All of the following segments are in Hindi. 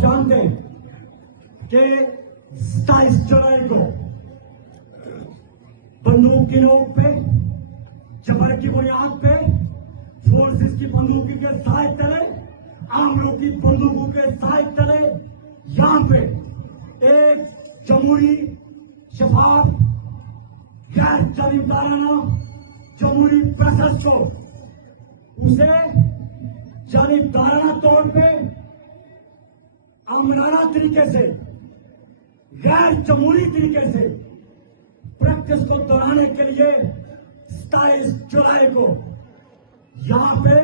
जानते हैं कि 27 जुलाई को बंदूक की नोक पे, जबर की बुनियाद पे, फोर्सेस की बंदूकी के साथ तले, आम लोग की बंदूकों के साथ तले यहां पे एक जमहूरी शफाफ गैर जानिबदाराना जमहूरी प्रोसेस को उसे जानिबदाराना तौर पे आमराना तरीके से, गैर जमहूरी तरीके से प्रैक्टिस को दोहराने के लिए 27 जुलाई को यहां पे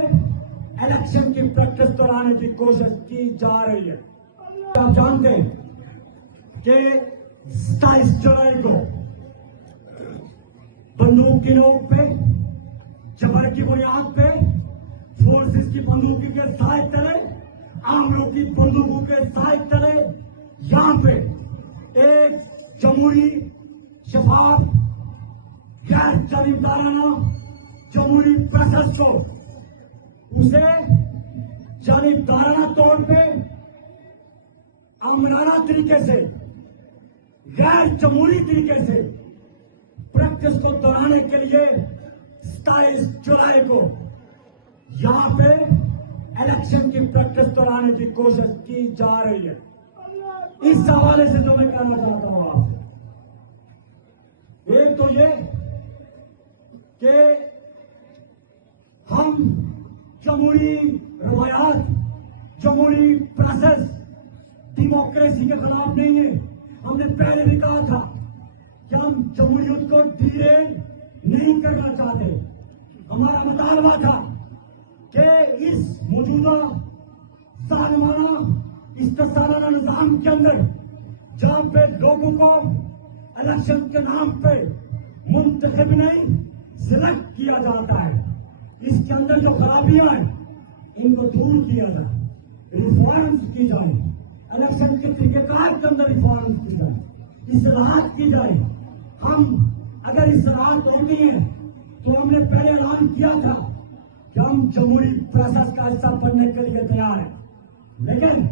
इलेक्शन की प्रैक्टिस दोहराने की कोशिश की जा रही है। आप जानते हैं कि 27 जुलाई को बंदूक की नोक पे, जबर की बुनियाद पे, फोर्सेस की बंदूकी के साथ तले, आम लोग की बंदूकों के साथ तले यहां पे एक जमहूरी शफाफ गैर जानिबदाराना जमहूरी प्रोसेस को उसे जानिबदाराना तौर पे आमराना तरीके से, गैर जमहूरी तरीके से प्रैक्टिस को दोहराने के लिए 27 जुलाई को यहां पे इलेक्शन की प्रैक्टिस दोहराने की कोशिश की जा रही है। इस हवाले से जो मैं कहना चाहता हूं आपसे, एक तो ये कि हम जमहूरी रवायात, जमहूरी प्रोसेस, डेमोक्रेसी के खिलाफ नहीं है। हमने पहले भी कहा था कि हम जमहूरियत को धीरे नहीं करना चाहते। हमारा मुतालबा था कि इस मौजूदा जालिमाना इस्तेसालाना निजाम के अंदर, जहां पे लोगों को इलेक्शन के नाम पे मुंतखब नहीं सिलेक्ट किया जाता है, इसके अंदर जो खराबियां हैं इनको दूर किया जाए, रिफॉर्म्स की जाए, इलेक्शन के तरीकेकार के अंदर रिफॉर्म्स की जाए, इस्लाहात की जाए। हम अगर इस्लाहात होती है तो हमने पहले ऐलान किया था कि हम जमहूरी प्रोसेस का हिस्सा बनने के लिए तैयार हैं, लेकिन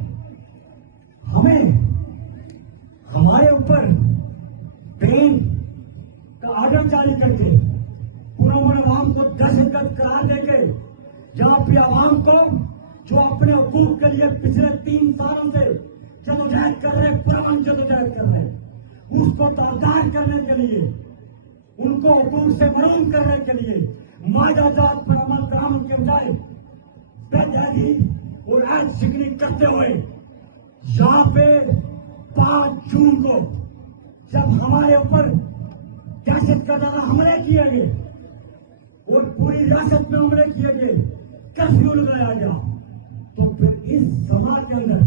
हमें हमारे ऊपर बैन का आर्डर जारी करके पुरअमन आवाम को दहशतगर्द करार देके, जहां पे आवाम को जो अपने हकूक के लिए पिछले 3 सालों से जदोजहद कर रहे, पुरअमन जदोजहद कर रहे, उसको तादाद करने के लिए, उनको हकूक से महरूम करने के लिए माजाजात पर अमल कराने के बजाय बेदहदी और ऐद शिकनी करते हुए यहां पे 5 जून को जब हमारे ऊपर दहशतगर्दाना हमले किए गए और पूरी रियासत में हमले किए गए, कर्फ्यू लगाया गया, तो फिर इस समाज के अंदर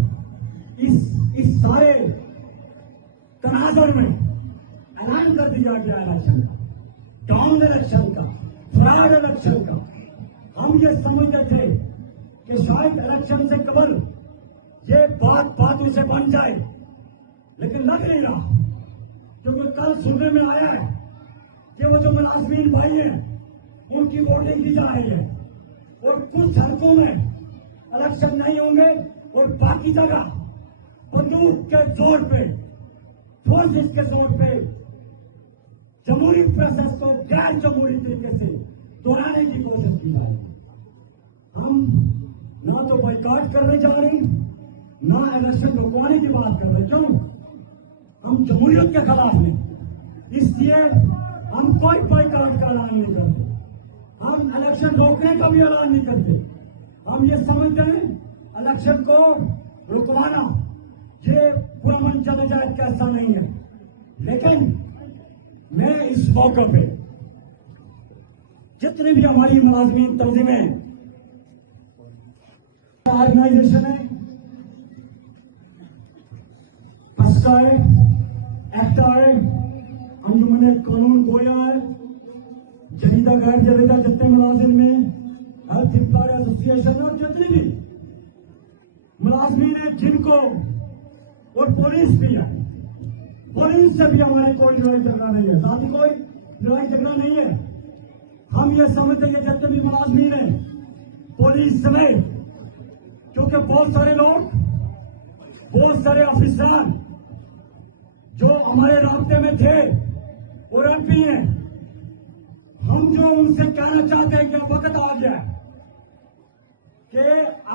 इस सारे तनाजुर में ऐलान कर दिया गया इलेक्शन का, डाउन इलेक्शन का, फ्रॉड इलेक्शन का। हम ये समझते थे कि शायद इलेक्शन से कबल ये बातों से बन जाए, लेकिन लग नहीं रहा, क्योंकि कल सुनने में आया है कि वो जो मुलाजमीन भाई हैं उनकी वोटिंग की जा रही है और कुछ हलकों में इलेक्शन नहीं होंगे और बाकी जगह बंदूक के जोर पे, फोर्सेस के जोर पे जमहूरी प्रोसेस को गैर जमहूरी तरीके से दोहराने की कोशिश की जा रही है। हम ना तो बॉयकॉट करने जा रहे हैं, ना इलेक्शन रुकवाने की बात कर रहे। क्यों? हम जमहूरियत के खिलाफ हैं, इसलिए हम कोई बॉयकॉट का ऐलान नहीं करते, हम इलेक्शन रोकने का भी ऐलान नहीं करते। हम ये समझते हैं इलेक्शन को रुकवाना ये पुरअमन जदोजहद का हिस्सा नहीं है। लेकिन मैं इस मौके पे जितनी भी हमारी मुलाजमीन तंजीमें, ऑर्गेनाइजेशन है, पस्का है, एक्टा है, अंजुमन कानून गोया है, जरीदा गैर जरीदा जितने मुलाजिम में, हेल्थ एम्प्लॉय एसोसिएशन और जितनी भी मुलाजमीन है जिनको, और पुलिस भी है, पुलिस से भी हमारी कोई लड़ाई झगड़ा नहीं है, साथ ही कोई लड़ाई झगड़ा नहीं है। हम ये समझते हैं कि जितने भी मुलाजमीन है पुलिस समेत, क्योंकि बहुत सारे लोग बहुत सारे ऑफिसर जो हमारे रास्ते में थे वो एमपी हैं। हम जो उनसे कहना चाहते हैं कि वक्त आ गया है कि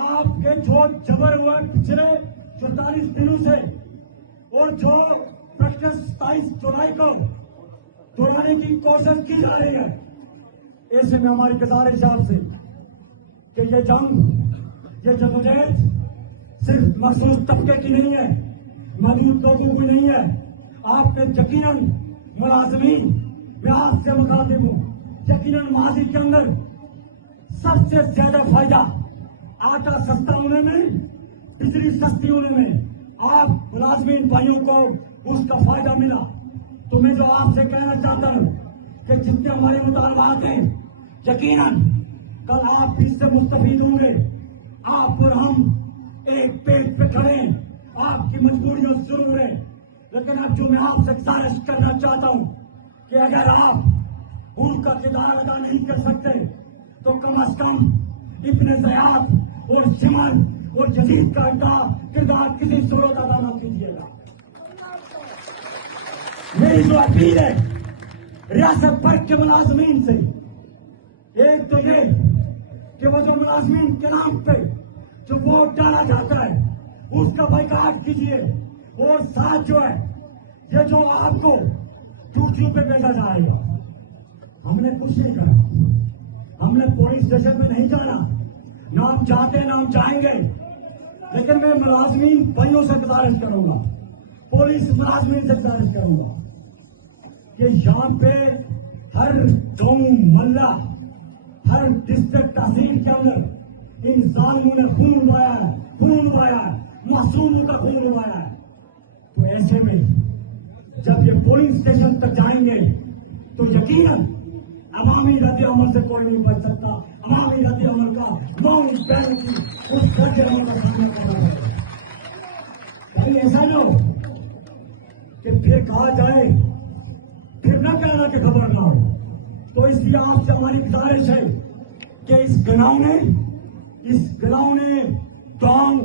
आपके जो जबर हुआ पिछले 44 दिनों से और जो प्रैक्टिस 27 जुलाई को दोहराने की कोशिश की जा रही है, ऐसे में हमारी गुजारिश आपसे कि ये जंग, ये जदोजहद सिर्फ मखसूस तबके की नहीं है, मौजूद लोगों की नहीं है। आपके यकीनन मुलाजमीन, मैं आपसे मुखातिब हूं, यकीनन माजी के अंदर सबसे ज्यादा फायदा आटा सस्ता होने में, बिजली सस्ती होने में आप मुलाजमीन भाइयों को उसका फायदा मिला। तो मैं जो आपसे कहना चाहता हूं कि जितने हमारे मुतालबात हैं, यकीनन कल आप इससे मुस्तफीद होंगे। आप और हम एक पेज पे खड़े हैं, आपकी मजबूरियां जरूर है, लेकिन अब जो मैं आपसे गुजारिश करना चाहता हूं कि अगर आप उनका किरदार अदा नहीं कर सकते तो कम अज कम इब्ने ज़ियाद और शिमल और जदीद का किरदार किसी सूरत अदा न कीजिएगा। मेरी जो अपील है रियासत भर के मुलाजमीन से, एक तो ये कि वो जो मुलाजमीन के नाम पे जो वोट डाला जाता है उसका बाइकाट कीजिए, और साथ जो है ये जो आपको टूटियों पे भेजा जाएगा, हमने कुछ नहीं करा, हमने पुलिस स्टेशन में नहीं जाना, ना हम चाहते ना हम चाहेंगे, लेकिन मैं मुलाजमीन भाइयों से गुजारिश करूंगा, पुलिस मुलाजमीन से गुजारिश करूंगा कि यहाँ पे हर गांव मोहल्ला, हर डिस्ट्रिक्ट तहसील के अंदर इन जालिमों ने खून उड़वाया है, मासूमों का खून उड़वाया है। तो ऐसे में जब ये पुलिस स्टेशन तक जाएंगे तो यकीनन अवामी रद्द अमल से कोई नहीं बच सकता। अवामी रद्द अमल का नौ पैर की उस रद्द अमल का सामना करना पड़ेगा। कहीं ऐसा न हो कि फिर कहा जाए, फिर न कहना कि खबर ना हो। तो इसलिए आपसे हमारी गुजारिश है कि इस गिलावने गांव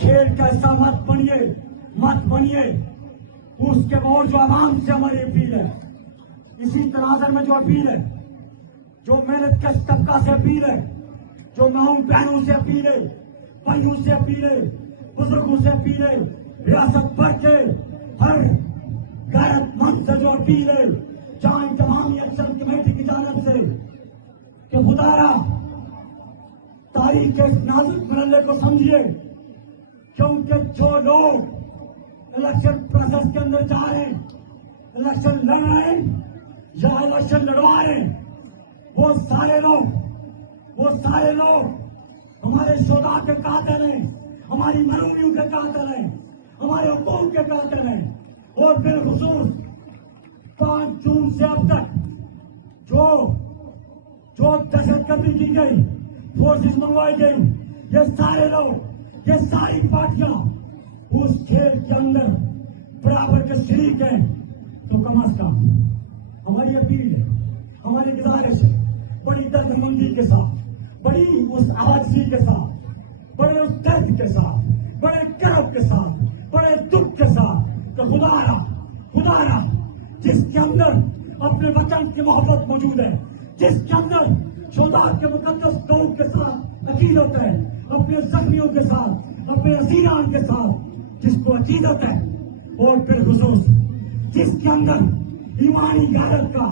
खेल का हिस्सा मत बनिए। उसके और जो आवाम से हमारी अपील है, इसी तनाजर में जो अपील है, जो मेहनत का तबका से अपील है, जो माओ बहनों से अपील है, भाइयों से अपील है, बुजुर्गों से अपील है, रियासत भर के हर गैरतमंद से जो अपील है, चाहे तमामी एक्शन कमेटी की जानब से कि खुदारा तारीख के इस नाजुक मरहले को समझिए, क्योंकि जो लोग इलेक्शन प्रोसेस के अंदर जा रहे हैं, इलेक्शन लड़ रहे हैं या इलेक्शन लड़वा रहे हैं, वो सारे लोग हमारे शोधा के कातिल हैं, हमारी मरूमियों के कातिल हैं, हमारे हुकूक के कातिल हैं। और फिर खुसूस 5 जून से अब तक जो दहशतगर्दी की गई, फोर्सेस मंगवाई गई, ये सारे लोग, ये सारी पार्टियां उस खेल के अंदर बराबर के शरीक हैं। तो कम अज कम हमारी अपील है, हमारी गुजारिश है, बड़ी दर्दमंदी के साथ, बड़ी उस आवाज़ी के साथ, बड़े उस दर्द के साथ, बड़े कर्ब के साथ, बड़े दुख के साथ, तो खुदारा जिसके अंदर अपने वतन की मोहब्बत मौजूद है, जिसके अंदर शोधा के मुकद्दस लोग के साथ अकीदत है, अपने जख्मियों के साथ, अपने असीरान के साथ जिसको अकीदत है, और फिर खुसूस जिसके अंदर ईमानी गैरत का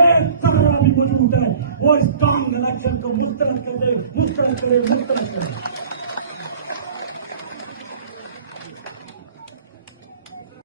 एक तगड़ा भी मौजूद है, वो इस टांग इलेक्शन को मुस्तरद करे।